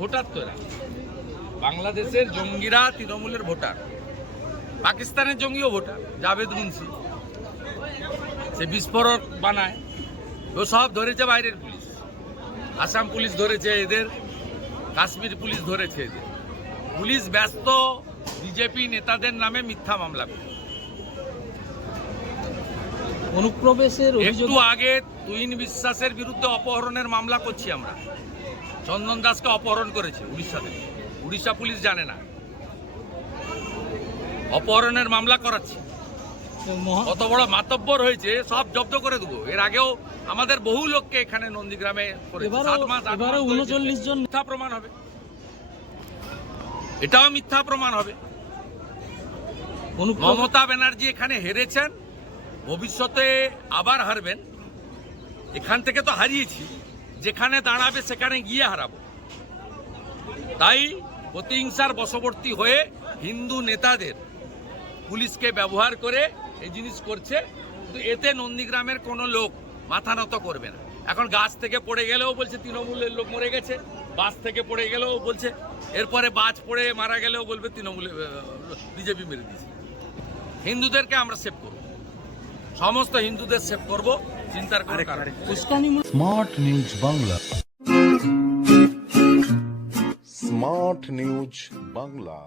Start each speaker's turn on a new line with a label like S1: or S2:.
S1: Voter তো এরা। বাংলাদেশের জঙ্গিরা তৃণমূলের ভোটার। পাকিস্তানের জঙ্গিও ভোটার জাভেদ মুন্সি। সে বিস্ফোরক বানায়। ও সব ধরেছে বাইরের পুলিশ। আসাম পুলিশ ধরেছে এদের কাশ্মীর পুলিশ ধরেছে এদের। পুলিশ ব্যস্ত বিজেপি নেতাদের নামে মিথ্যা মামলা করে।
S2: অনুপ্রবেশের
S1: একটু আগে তুইন বিশ্বাসের বিরুদ্ধে অপহরণের মামলা করছি আমরা। চন্দন দাসকে অপহরণ করেছে উড়িষ্যা থেকে। উড়িষ্যা পুলিশ জানে না। অপহরণের মামলা করাচ্ছি। কত বড় মাতব্বর হয়েছে সব জব্দ করে দেবো। এর আগেও আমাদের বহু লোককে এখানে নন্দীগ্রামে
S2: উনচল্লিশ জন
S1: মিথ্যা প্রমাণ হবে। এটাও মিথ্যা প্রমাণ হবে। মমতা ব্যানার্জি এখানে হেরেছেন ভবিষ্যতে আবার হারবেন। এখান থেকে তো হারিয়েছি। যেখানে দাঁড়াবে সেখানে গিয়ে হারাবো। তাই প্রতিহিংসার বশবর্তী হয়ে হিন্দু নেতাদের পুলিশকে ব্যবহার করে এই জিনিস করছে, কিন্তু এতে নন্দীগ্রামের কোনো লোক মাথা নত করবে না। এখন গাছ থেকে পড়ে গেলেও বলছে তৃণমূলের লোক মরে গেছে বাস থেকে পড়ে গেলেও বলছে, এরপরে বাজ পড়ে মারা গেলেও বলবে তৃণমূলে বিজেপি মেরে দিয়েছে। হিন্দুদেরকে আমরা সেভ করব। সমস্ত হিন্দুদের সেভ করব চিন্তার।
S2: উস্কানিমূলক
S3: smart news Bangla.
S4: Smart news Bangla